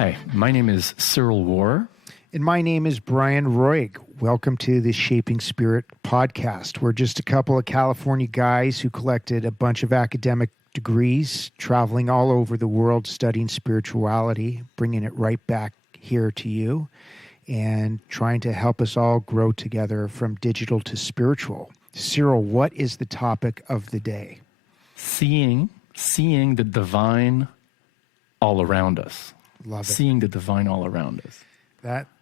Hi, my name is Cyril War. And my name is Bryan Roig. Welcome to the Shaping Spirit podcast. We're just a couple of California guys who collected a bunch of academic degrees, traveling all over the world, studying spirituality, bringing it right back here to you, and trying to help us all grow together from digital to spiritual. Cyril, what is the topic of the day? Seeing the divine all around us. Love it. Seeing the divine all around us.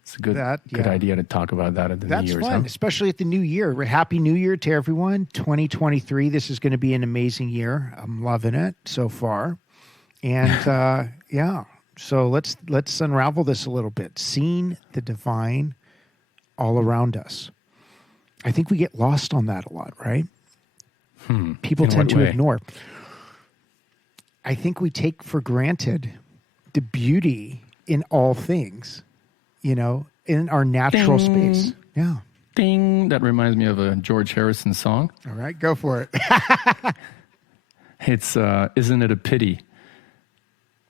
It's a good idea to talk about that at the New Year's. That's fun, especially at the New Year. Happy New Year to everyone. 2023, this is going to be an amazing year. I'm loving it so far. And so let's unravel this a little bit. Seeing the divine all around us. I think we get lost on that a lot, right? People tend to ignore. I think we take for granted the beauty in all things. You know, in our natural space. Yeah. Ding. That reminds me of a George Harrison song. All right, go for it. It's, Isn't It a Pity?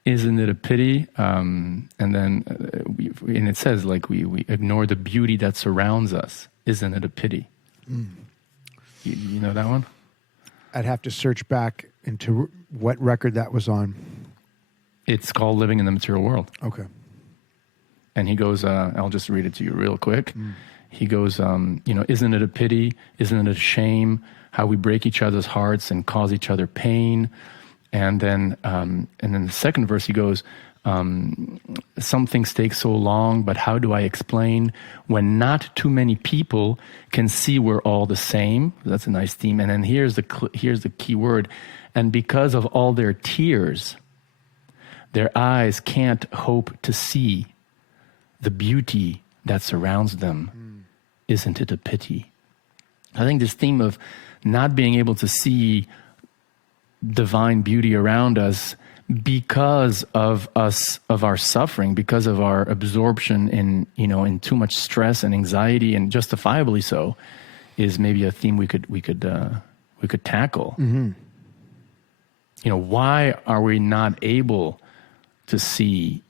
Isn't it a pity? And then, and it says, like, we ignore the beauty that surrounds us. Isn't it a pity? You know that one? I'd have to search back into what record that was on. It's called Living in the Material World. Okay. And he goes, I'll just read it to you real quick. He goes, isn't it a pity? Isn't it a shame how we break each other's hearts and cause each other pain? And then the second verse, he goes, some things take so long, but how do I explain when not too many people can see we're all the same? That's a nice theme. And then here's the key word. And because of all their tears, their eyes can't hope to see the beauty that surrounds them. Isn't it a pity? I think this theme of not being able to see divine beauty around us because of our suffering, because of our absorption in too much stress and anxiety, and justifiably so, is maybe a theme we could tackle. Why are we not able to see,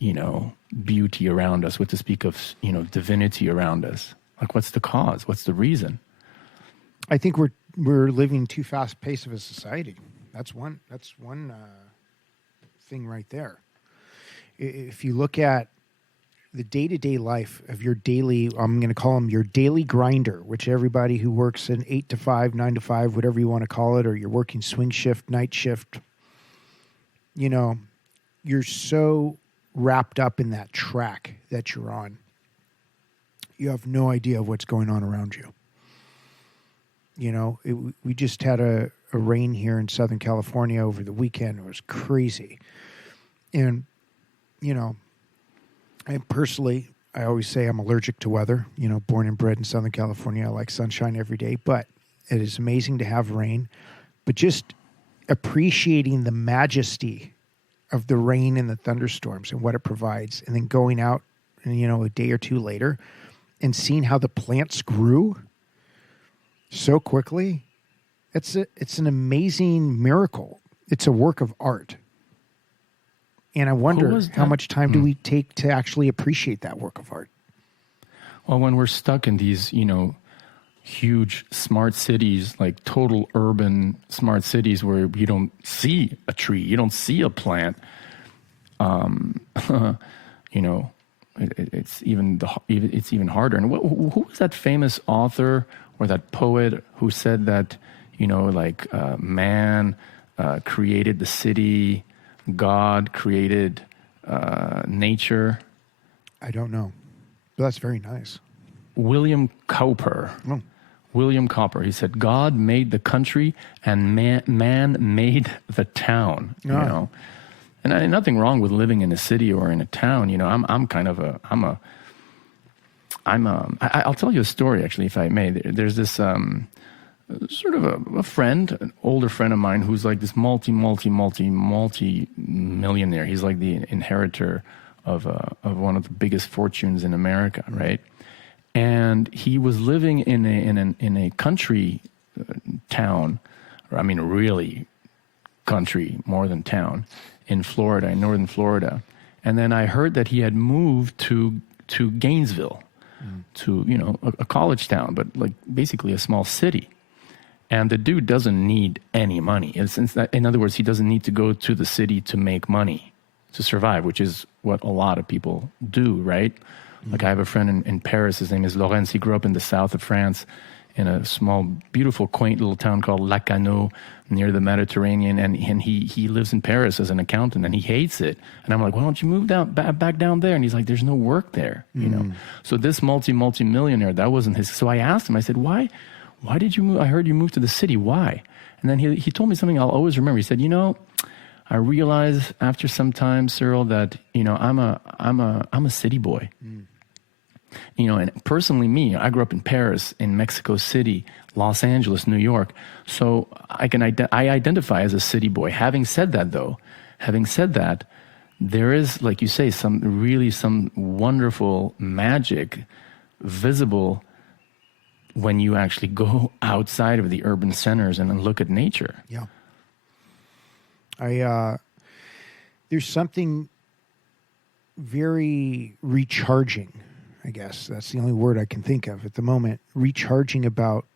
beauty around us, to speak of, divinity around us? Like, what's the cause? What's the reason? I think we're living too fast pace of a society. That's one thing right there. If you look at the day-to-day life of your daily, I'm going to call them your daily grinder, which everybody who works an 8 to 5, 9 to 5, whatever you want to call it, or you're working swing shift, night shift, you're so wrapped up in that track that you're on. You have no idea what's going on around you. We just had a rain here in Southern California over the weekend. It was crazy. And, personally, I always say I'm allergic to weather, born and bred in Southern California. I like sunshine every day, but it is amazing to have rain. But just appreciating the majesty of the rain and the thunderstorms and what it provides, and then going out and, a day or two later and seeing how the plants grew so quickly. It's an amazing miracle. It's a work of art. And I wonder how much time do we take to actually appreciate that work of art? Well, when we're stuck in these, huge smart cities, like total urban smart cities where you don't see a tree, you don't see a plant, it's even harder. And who was that famous author or that poet who said that, man created the city, God created nature? I don't know, but that's very nice. William Cowper. Oh. William Cowper. He said, God made the country and man made the town. Oh. And nothing wrong with living in a city or in a town. I'll tell you a story, actually, if I may. There's this sort of a friend, an older friend of mine, who's like this multi-millionaire. He's like the inheritor of one of the biggest fortunes in America, right? And he was living in a country town, really country more than town, in Florida, in northern Florida. And then I heard that he had moved to Gainesville, to, you know, a college town, but like basically a small city. And the dude doesn't need any money. In other words, he doesn't need to go to the city to make money, to survive, which is what a lot of people do, right? Like I have a friend in Paris, his name is Laurence. He grew up in the south of France in a small, beautiful, quaint little town called Lacanau near the Mediterranean. And he lives in Paris as an accountant and he hates it. And I'm like, why don't you move back down there? And he's like, there's no work there, you know? So this multi-millionaire, that wasn't his. So I asked him, I said, why did you move? I heard you moved to the city. Why? And then he told me something I'll always remember. He said, you know, I realized after some time, Cyril, that, you know, I'm a city boy. You know, and personally me, I grew up in Paris, in Mexico City, Los Angeles, New York. So I identify as a city boy. Having said that, there is, like you say, some wonderful magic visible when you actually go outside of the urban centers and look at nature. Yeah. There's something very recharging, I guess. That's the only word I can think of at the moment. Recharging about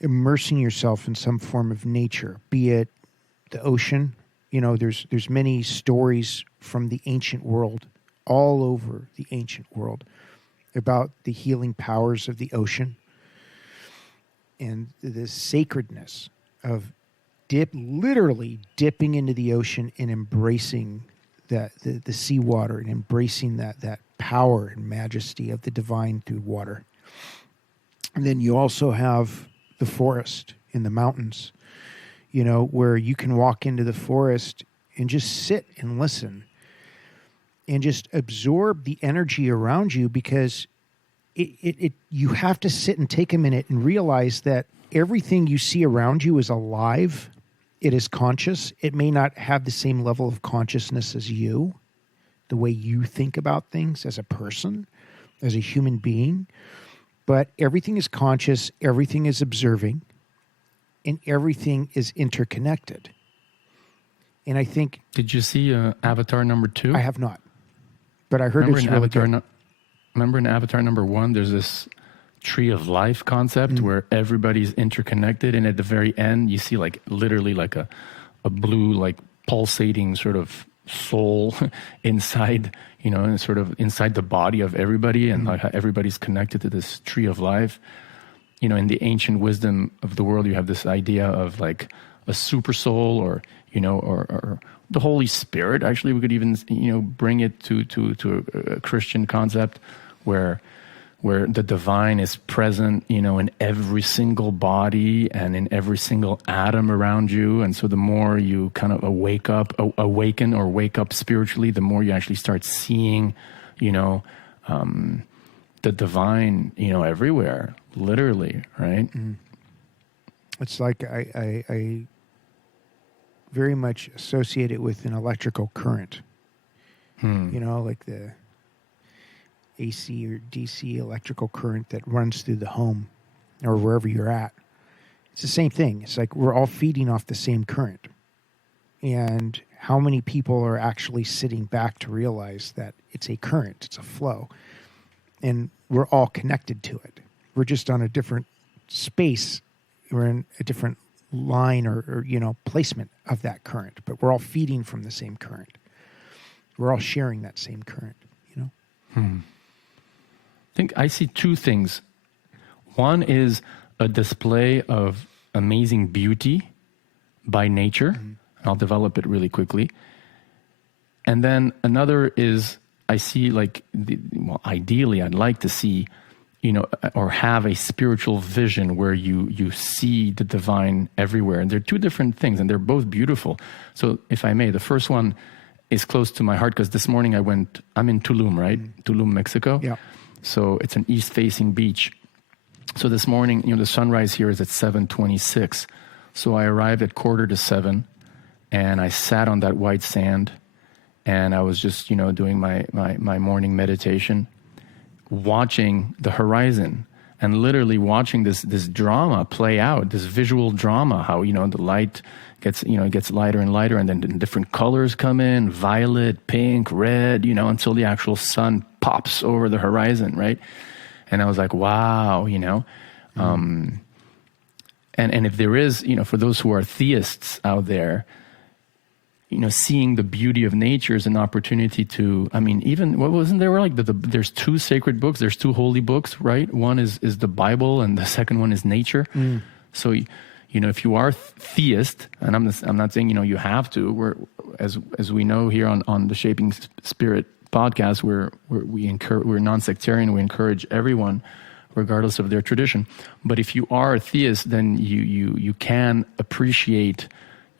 immersing yourself in some form of nature, be it the ocean. You know, there's many stories from the ancient world, all over the ancient world, about the healing powers of the ocean and the sacredness of literally dipping into the ocean and embracing the seawater and embracing that power and majesty of the divine through water. And then you also have the forest in the mountains, you know, where you can walk into the forest and just sit and listen and just absorb the energy around you, because you have to sit and take a minute and realize that everything you see around you is alive. It is conscious. It may not have the same level of consciousness as you, the way you think about things as a person, as a human being. But everything is conscious, everything is observing, and everything is interconnected. And I think... Did you see Avatar number 2? I have not. But I heard it's really good. Remember in Avatar number 1, there's this tree of life concept where everybody's interconnected, and at the very end you see like literally like a blue, like pulsating sort of soul inside, you know, and sort of inside the body of everybody, and like how everybody's connected to this tree of life. You know, in the ancient wisdom of the world, you have this idea of like a super soul, or, you know, or the Holy Spirit. Actually, we could even, you know, bring it to a Christian concept where the divine is present, you know, in every single body and in every single atom around you. And so the more you kind of wake up spiritually, the more you actually start seeing, you know, the divine, you know, everywhere, literally, right? It's like I very much associate it with an electrical current. You know, like the AC or DC electrical current that runs through the home or wherever you're at. It's the same thing. It's like we're all feeding off the same current. And how many people are actually sitting back to realize that it's a current, it's a flow, and we're all connected to it. We're just on a different space. We're in a different line or you know, placement of that current, but we're all feeding from the same current. We're all sharing that same current, you know? I think I see two things. One is a display of amazing beauty by nature. And I'll develop it really quickly. And then another is I see like, ideally I'd like to see, you know, or have a spiritual vision where you see the divine everywhere. And they're two different things, and they're both beautiful. So if I may, the first one is close to my heart because this morning I'm in Tulum, right? Tulum, Mexico. Yeah. So it's an east-facing beach. So this morning, you know, the sunrise here is at 7:26. So I arrived at 6:45, and I sat on that white sand, and I was just, you know, doing my morning meditation, watching the horizon. and literally watching this drama play out, this visual drama, how, the light gets, it gets lighter and lighter, and then different colors come in, violet, pink, red, until the actual sun pops over the horizon, right? And I was like, wow, and if there is, for those who are theists out there, seeing the beauty of nature is an opportunity to, even, what wasn't there, like, there's two sacred books, there's two holy books, right? One is the Bible, and the second one is nature. So, if you are theist, and I'm not saying, you have to, we're, as we know here on the Shaping Spirit podcast, we're non-sectarian, we encourage everyone, regardless of their tradition. But if you are a theist, then you can appreciate,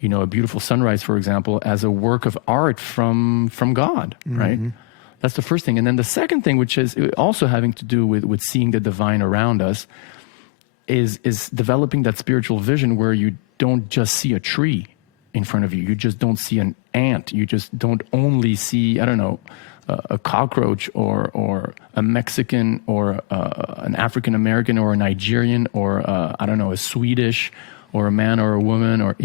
a beautiful sunrise, for example, as a work of art from God, right? That's the first thing. And then the second thing, which is also having to do with seeing the divine around us, is developing that spiritual vision where you don't just see a tree in front of you. You just don't see an ant. You just don't only see, a cockroach or a Mexican or an African American or a Nigerian or a Swedish or a man or a woman or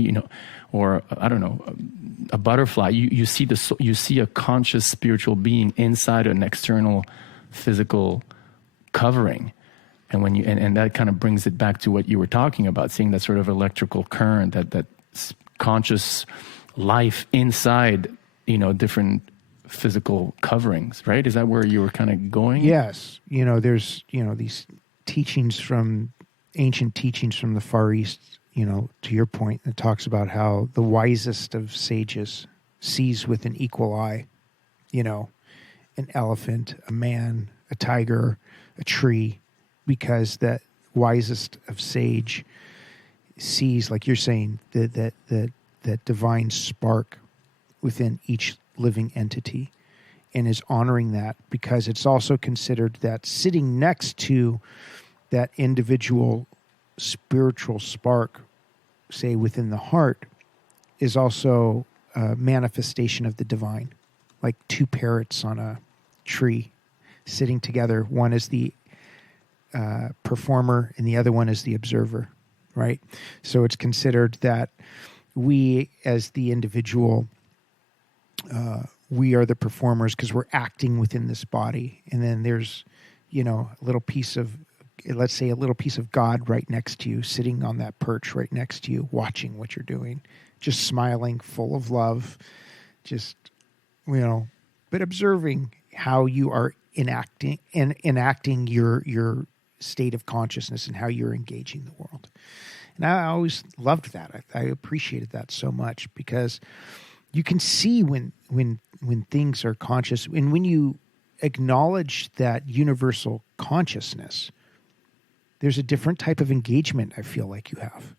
a butterfly. You see a conscious spiritual being inside an external physical covering. And when and that kind of brings it back to what you were talking about, seeing that sort of electrical current, that conscious life inside, different physical coverings, right? Is that where you were kind of going? Yes. There's, these ancient teachings from the Far East, to your point, it talks about how the wisest of sages sees with an equal eye, an elephant, a man, a tiger, a tree, because that wisest of sage sees, like you're saying, that divine spark within each living entity, and is honoring that, because it's also considered that sitting next to that individual spiritual spark, say within the heart, is also a manifestation of the divine, like two parrots on a tree sitting together. One is the performer and the other one is the observer, right? So it's considered that we, as the individual, we are the performers because we're acting within this body. And then there's, a little piece of, let's say, a little piece of God right next to you, sitting on that perch right next to you, watching what you're doing, just smiling, full of love, just, but observing how you are enacting your state of consciousness and how you're engaging the world. And I always loved that. I appreciated that so much, because you can see when things are conscious, and when you acknowledge that universal consciousness, there's a different type of engagement I feel like you have.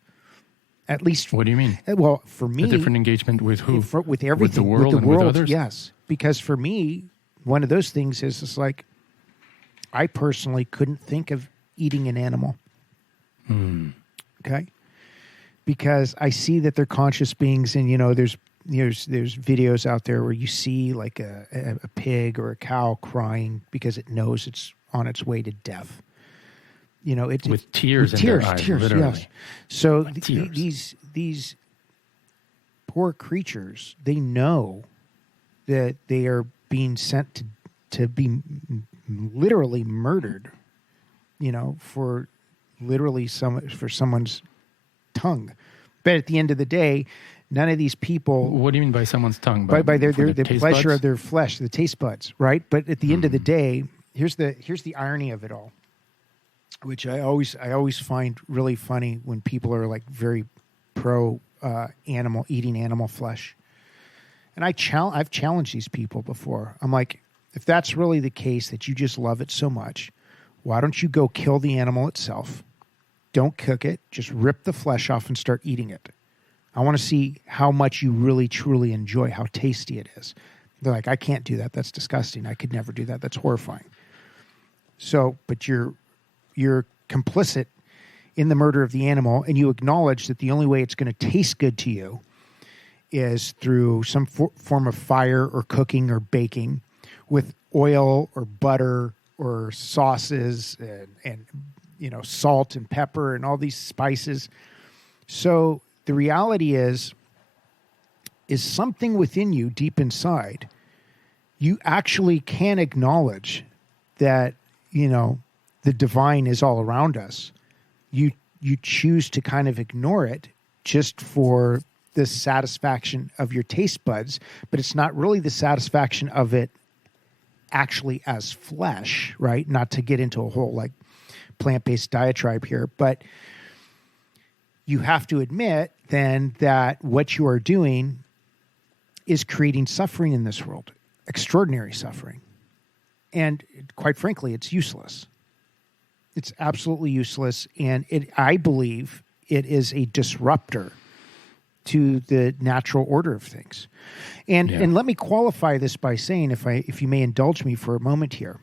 At least, what do you mean? Well, for me, a different engagement with who? With everything, with the world, and with others. Yes, because for me, one of those things is it's like I personally couldn't think of eating an animal. Okay, because I see that they're conscious beings, and there's videos out there where you see like a pig or a cow crying because it knows it's on its way to death. With tears in their eyes, literally. Yes. So these poor creatures, they know that they are being sent to be literally murdered, for someone's tongue. But at the end of the day, none of these people. What do you mean by someone's tongue? By the pleasure buds? of their flesh, the taste buds, right? But at the end of the day, here's the irony of it all, which I always find really funny when people are like very pro eating animal flesh. And I've challenged these people before. I'm like, if that's really the case, that you just love it so much, why don't you go kill the animal itself? Don't cook it. Just rip the flesh off and start eating it. I want to see how much you really, truly enjoy, how tasty it is. They're like, I can't do that. That's disgusting. I could never do that. That's horrifying. So, but you're complicit in the murder of the animal, and you acknowledge that the only way it's going to taste good to you is through some form of fire or cooking or baking with oil or butter or sauces and salt and pepper and all these spices. So the reality is something within you deep inside, you actually can acknowledge that, the divine is all around us. You choose to kind of ignore it just for the satisfaction of your taste buds, but it's not really the satisfaction of it actually as flesh, right? Not to get into a whole like plant-based diatribe here, but you have to admit then that what you are doing is creating suffering in this world, extraordinary suffering. And quite frankly, it's useless. It's absolutely useless. And I believe it is a disruptor to the natural order of things. And let me qualify this by saying, if you may indulge me for a moment here,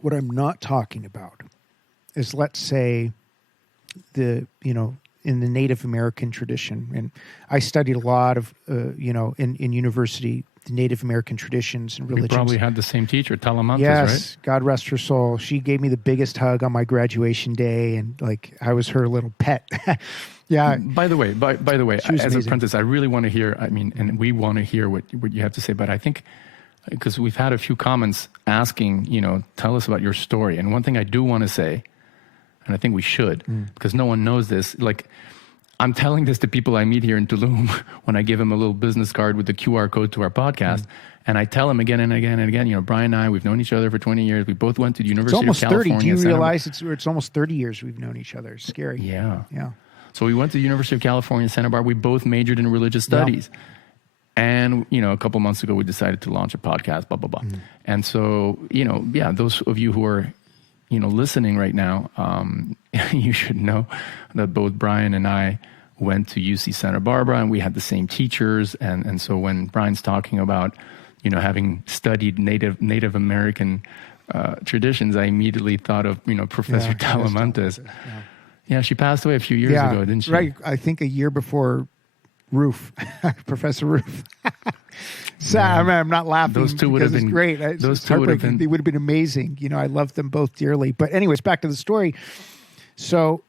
what I'm not talking about is, let's say, in the Native American tradition, and I studied a lot of, in university, the Native American traditions and religions. You probably had the same teacher, Talamantez, yes, right? God rest her soul. She gave me the biggest hug on my graduation day, and like I was her little pet. Yeah. By the way, as amazing. a apprentice, I really want to hear. And we want to hear what you have to say. But I think because we've had a few comments asking, tell us about your story. And one thing I do want to say, and I think we should, because no one knows this. Like, I'm telling this to people I meet here in Tulum when I give them a little business card with the QR code to our podcast. And I tell them again and again and again, Bryan and I, we've known each other for 20 years. We both went to the University of California. It's almost 30. Do you realize it's almost 30 years we've known each other? It's scary. Yeah. Yeah. So we went to the University of California, Santa Barbara. We both majored in religious studies. Yeah. And, a couple months ago, we decided to launch a podcast, blah, blah, blah. And so, those of you who are, listening right now, you should know that both Bryan and I went to UC Santa Barbara, and we had the same teachers. And so when Bryan's talking about, having studied Native American traditions, I immediately thought of, Professor Talamantez. Yeah, she passed away a few years ago, didn't she? Right. I think a year before Roof, Professor Roof. So I'm not laughing. Those two would have been great. Those two would have been. They would have been amazing. I love them both dearly. But anyways, back to the story. So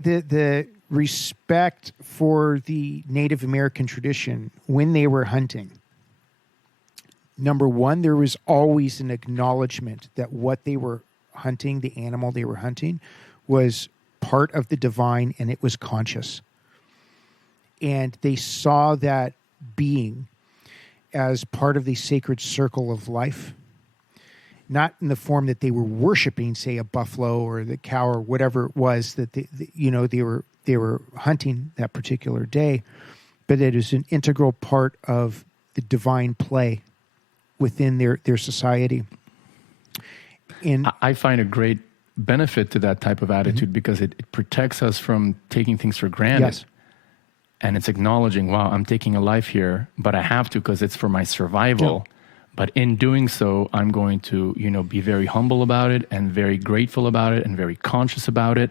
the respect for the Native American tradition when they were hunting. Number one, there was always an acknowledgement that what they were hunting, the animal they were hunting, was part of the divine, and it was conscious. And they saw that being as part of the sacred circle of life, not in the form that they were worshiping, say, a buffalo or the cow or whatever it was that they were hunting that particular day, but it is an integral part of the divine play within their society. And I find a great benefit to that type of attitude because it protects us from taking things for granted. Yes. And it's acknowledging, wow, I'm taking a life here, but I have to because it's for my survival. Yeah. But in doing so, I'm going to, be very humble about it and very grateful about it and very conscious about it.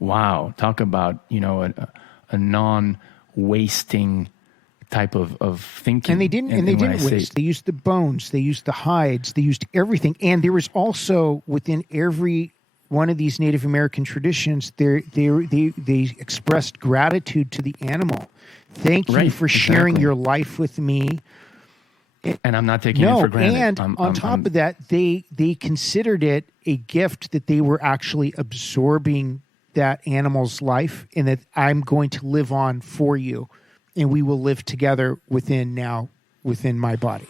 Wow. Talk about, a non-wasting type of thinking. And they didn't waste. They used the bones, they used the hides, they used everything. And there was also within every one of these Native American traditions, they expressed gratitude to the animal. Thank you for sharing your life with me. And I'm not taking it for granted. And on top of that, they considered it a gift that they were actually absorbing that animal's life, and that I'm going to live on for you, and we will live together within my body.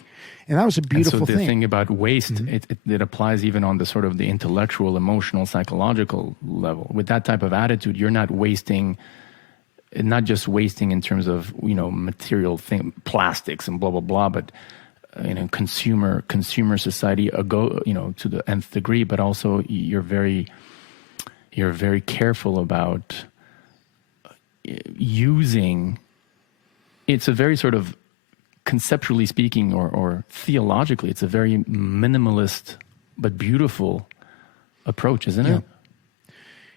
And that was a beautiful thing. So the thing about waste, it applies even on the sort of the intellectual, emotional, psychological level. With that type of attitude, you're not wasting, not just wasting in terms of, material plastics and blah, blah, blah, but, consumer society, to the nth degree, but also you're very careful about using, it's a very sort of, conceptually speaking or theologically, it's a very minimalist but beautiful approach, isn't it?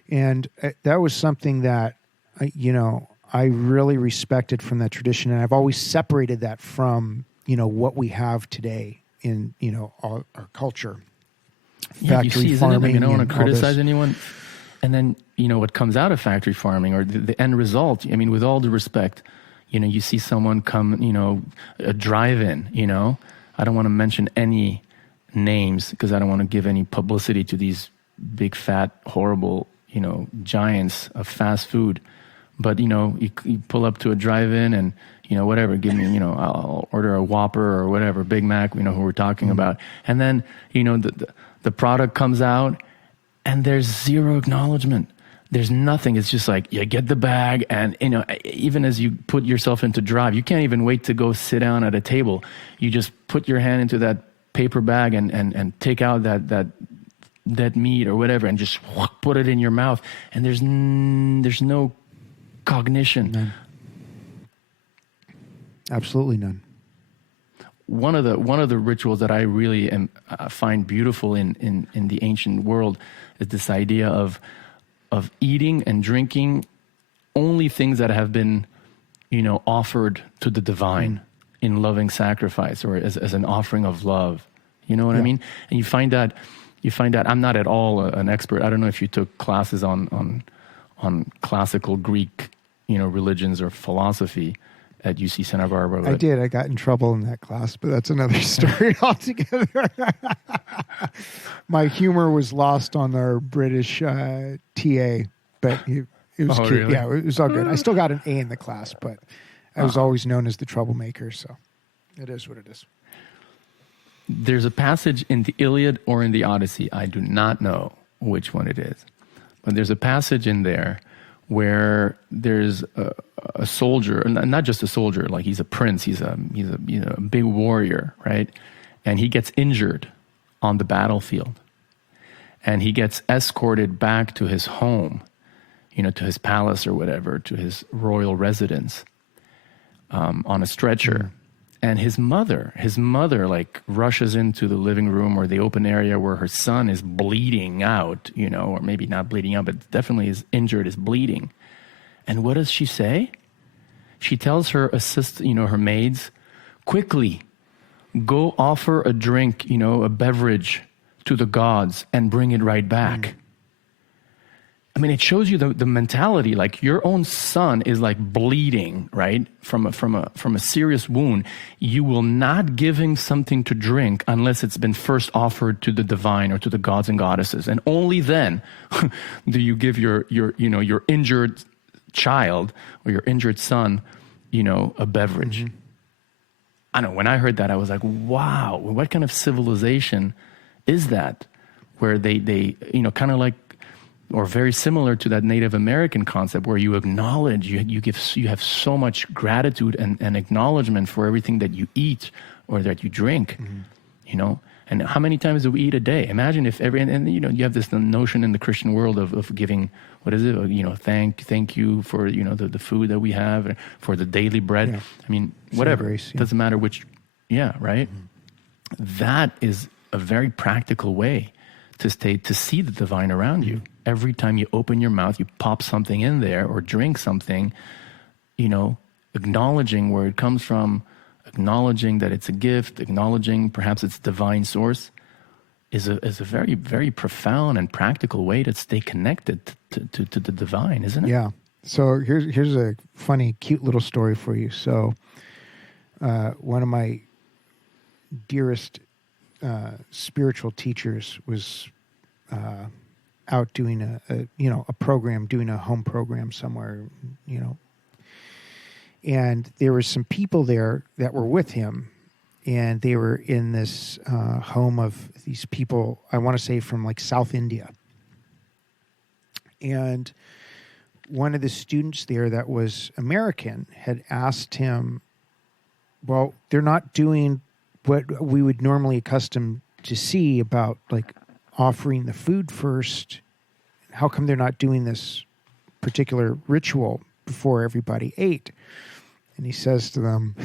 And that was something that, I really respected from that tradition. And I've always separated that from, what we have today in, our culture. Yeah, you see, isn't it? I don't want to criticize anyone. And then, what comes out of factory farming, or the end result, I mean, with all due respect, you see someone come, a drive-in, I don't want to mention any names because I don't want to give any publicity to these big, fat, horrible, giants of fast food. But, you pull up to a drive-in and, whatever, give me, I'll order a Whopper or whatever, Big Mac, who we're talking about. And then, the product comes out and there's zero acknowledgement. There's nothing. It's just like, you get the bag and, even as you put yourself into drive, you can't even wait to go sit down at a table. You just put your hand into that paper bag and take out that meat or whatever and just put it in your mouth. And there's no cognition. None. Absolutely none. One of the rituals that I really find beautiful in the ancient world is this idea of eating and drinking only things that have been, offered to the divine in loving sacrifice or as an offering of love. You know what I mean? And you find that I'm not at all an expert. I don't know if you took classes on classical Greek, religions or philosophy at UC Santa Barbara. I did. I got in trouble in that class, but that's another story altogether. My humor was lost on our British TA, but it was cute. Really? Yeah, it was all good. I still got an A in the class, but I was always known as the troublemaker, so it is what it is. There's a passage in the Iliad or in the Odyssey. I do not know which one it is, but there's a passage in there where there's a soldier, not just a soldier, like he's a prince, he's a big warrior, right? And he gets injured on the battlefield, and he gets escorted back to his home, to his palace or whatever, to his royal residence, on a stretcher. And his mother like rushes into the living room or the open area where her son is bleeding out, or maybe not bleeding out, but definitely is injured, is bleeding. And what does she say? She tells her her maids, quickly, go offer a drink, a beverage to the gods and bring it right back. I mean, it shows you the mentality, like your own son is like bleeding, right? From a serious wound. You will not give him something to drink unless it's been first offered to the divine or to the gods and goddesses. And only then do you give your injured child or your injured son, a beverage. I know when I heard that, I was like, wow, what kind of civilization is that? Where they kind of like, or very similar to that Native American concept where you acknowledge, you have so much gratitude and acknowledgement for everything that you eat or that you drink, and how many times do we eat a day? Imagine if you have this notion in the Christian world of giving, what is it? Thank you for, the food that we have, for the daily bread. Yeah. I mean, whatever, grace, doesn't matter which, right? That is a very practical way to see the divine around you. Every time you open your mouth, you pop something in there or drink something, acknowledging where it comes from, acknowledging that it's a gift, acknowledging perhaps its divine source is a very, very profound and practical way to stay connected to the divine, isn't it? Yeah. So here's a funny, cute little story for you. So one of my dearest spiritual teachers was out doing a program, doing a home program somewhere, and there were some people there that were with him, and they were in this home of these people, I want to say from like South India. And one of the students there that was American had asked him, well, they're not doing what we would normally accustomed to see about like offering the food first. How come they're not doing this particular ritual before everybody ate? And he says to them,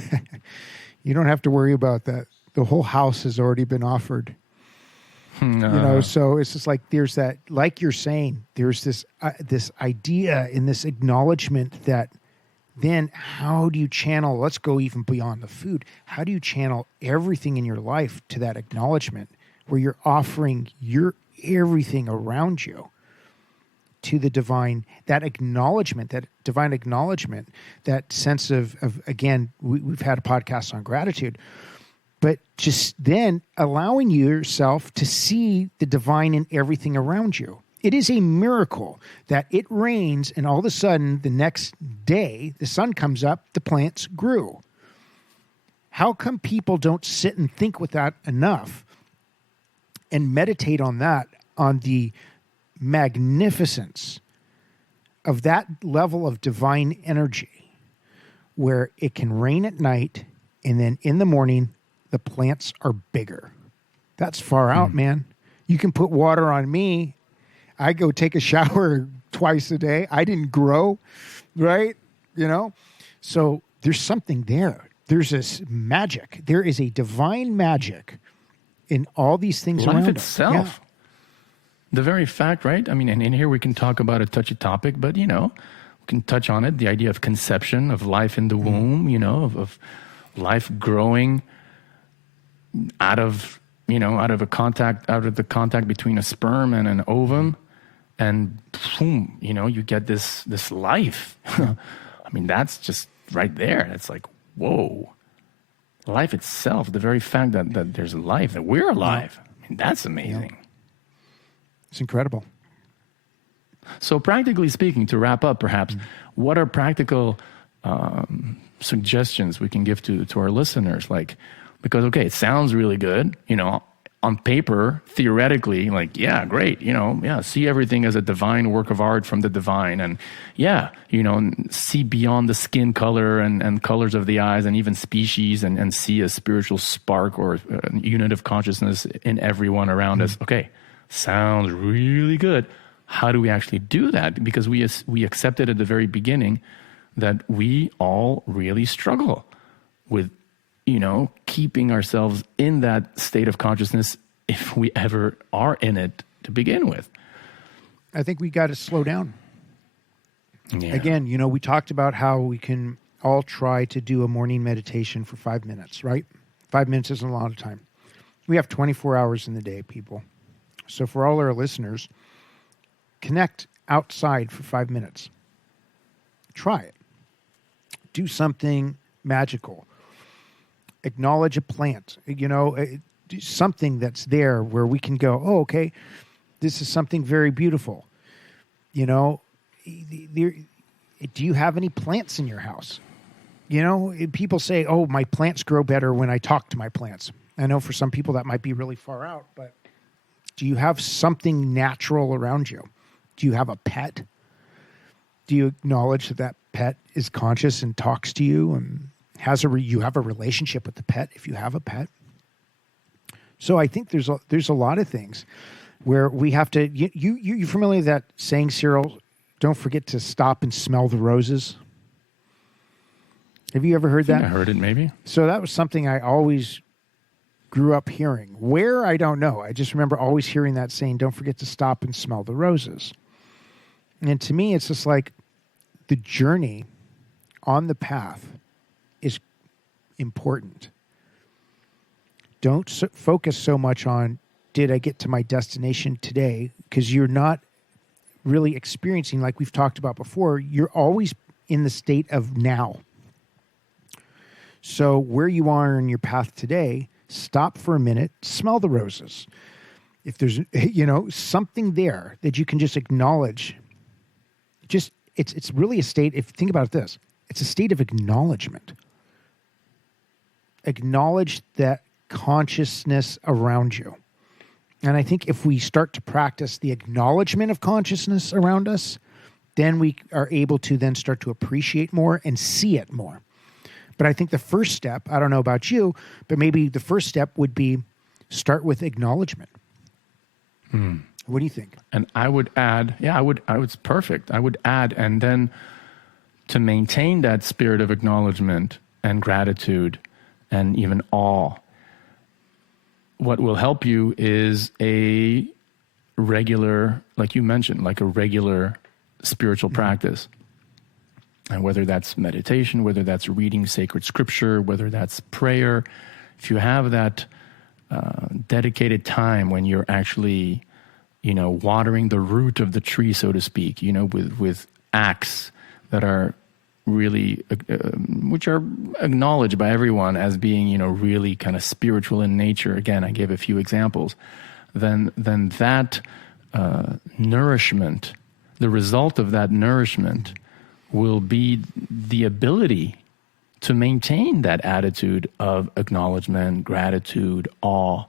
you don't have to worry about that. The whole house has already been offered. So it's just like there's that, like you're saying, there's this idea in this acknowledgement that then how do you channel, let's go even beyond the food, how do you channel everything in your life to that acknowledgement where you're offering your everything around you to the divine, that acknowledgement, that divine acknowledgement, that sense of again, we've had a podcast on gratitude, but just then allowing yourself to see the divine in everything around you. It is a miracle that it rains and all of a sudden the next day the sun comes up, the plants grew. How come people don't sit and think with that enough and meditate on that, on the magnificence of that level of divine energy where it can rain at night and then in the morning the plants are bigger? That's far out, man. You can put water on me. I go take a shower twice a day. I didn't grow, right? You know? So there's something there. There's this magic. There is a divine magic in all these things Life around itself. us. Yeah. The very fact, right? I mean, and in here we can talk about a touchy topic, but, we can touch on it. The idea of conception, of life in the womb, of life growing out of the contact between a sperm and an ovum. And boom, you get this life. I mean, that's just right there. It's like, whoa. Life itself, the very fact that there's life, that we're alive. I mean, that's amazing. Yeah. It's incredible. So practically speaking, to wrap up perhaps, what are practical suggestions we can give to our listeners? Like, because, okay, it sounds really good, on paper, theoretically, like, yeah, great, see everything as a divine work of art from the divine. And yeah, see beyond the skin color and colors of the eyes and even species and see a spiritual spark or a unit of consciousness in everyone around us. Okay, sounds really good. How do we actually do that? Because we accepted at the very beginning that we all really struggle with keeping ourselves in that state of consciousness if we ever are in it to begin with. I think we got to slow down. Yeah. Again, we talked about how we can all try to do a morning meditation for 5 minutes, right? 5 minutes isn't a lot of time. We have 24 hours in the day, people. So for all our listeners, connect outside for 5 minutes. Try it. Do something magical. Acknowledge a plant, something that's there where we can go, oh, okay, this is something very beautiful. Do you have any plants in your house? People say, oh, my plants grow better when I talk to my plants. I know for some people that might be really far out, but do you have something natural around you? Do you have a pet? Do you acknowledge that pet is conscious and talks to you and you have a relationship with the pet if you have a pet? So I think there's a lot of things where we have to. You familiar with that saying, Cyril? Don't forget to stop and smell the roses. Have you ever heard that? I heard it, maybe. So that was something I always grew up hearing. Where, I don't know. I just remember always hearing that saying, don't forget to stop and smell the roses. And to me, it's just like the journey on the path is important. Don't focus so much on, did I get to my destination today? Because you're not really experiencing, like we've talked about before, you're always in the state of now. So where you are in your path today, stop for a minute, smell the roses. If there's, something there that you can just acknowledge, it's really a state, if you think about this, it's a state of acknowledgement. Acknowledge that consciousness around you. And I think if we start to practice the acknowledgement of consciousness around us, then we are able to then start to appreciate more and see it more. But I think the first step, I don't know about you, but maybe the first step would be start with acknowledgement. What do you think? And I would add, it's perfect. I would add, and then to maintain that spirit of acknowledgement and gratitude and even awe, what will help you is a regular, like you mentioned, like a regular spiritual practice. And whether that's meditation, whether that's reading sacred scripture, whether that's prayer, if you have that dedicated time when you're actually, watering the root of the tree, so to speak, with acts that are really, which are acknowledged by everyone as being, really kind of spiritual in nature. Again, I gave a few examples. Then that nourishment, the result of that nourishment will be the ability to maintain that attitude of acknowledgement, gratitude, awe.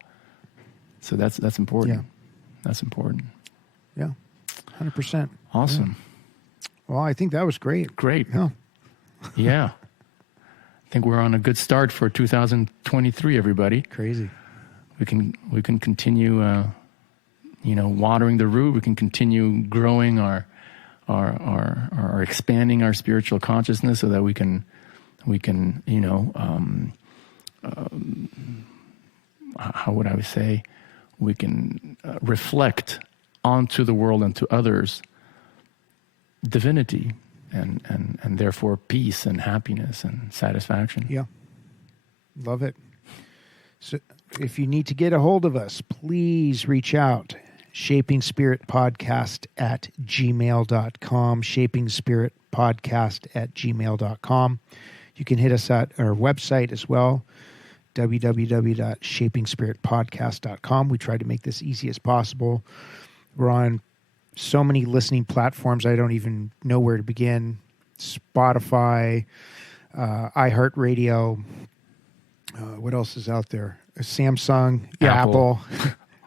So that's important. Yeah. That's important. Yeah, 100%. Awesome. Yeah. Well, I think that was great. Great. Yeah. Yeah. I think we're on a good start for 2023, everybody. Crazy. We can continue, watering the root. We can continue growing our expanding our spiritual consciousness so that we can, how would I say, we can reflect onto the world and to others divinity and therefore peace and happiness and satisfaction. Yeah. Love it. So if you need to get a hold of us, please reach out. shapingspiritpodcast@gmail.com, shapingspiritpodcast@gmail.com. You can hit us at our website as well, www.shapingspiritpodcast.com. We try to make this easy as possible. We're on so many listening platforms, I don't even know where to begin. Spotify, iHeartRadio. What else is out there? Samsung, Apple.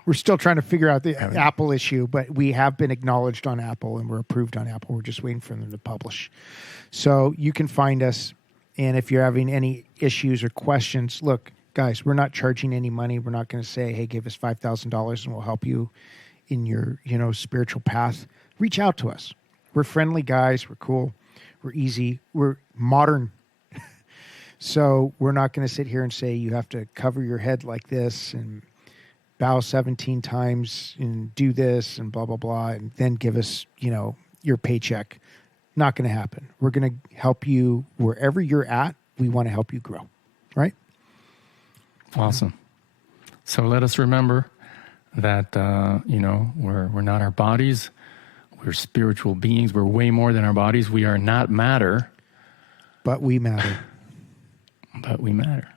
We're still trying to figure out the Apple issue, but we have been acknowledged on Apple and we're approved on Apple. We're just waiting for them to publish. So you can find us. And if you're having any issues or questions, look, guys, we're not charging any money. We're not going to say, hey, give us $5,000 and we'll help you in your, spiritual path. Reach out to us. We're friendly guys. We're cool. We're easy. We're modern. So we're not going to sit here and say you have to cover your head like this and bow 17 times and do this and blah, blah, blah, and then give us, your paycheck. Not going to happen. We're going to help you wherever you're at. We want to help you grow. Right? Awesome. So let us remember that, we're not our bodies. We're spiritual beings. We're way more than our bodies. We are not matter. But we matter. But we matter.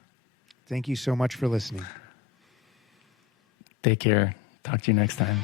Thank you so much for listening. Take care. Talk to you next time.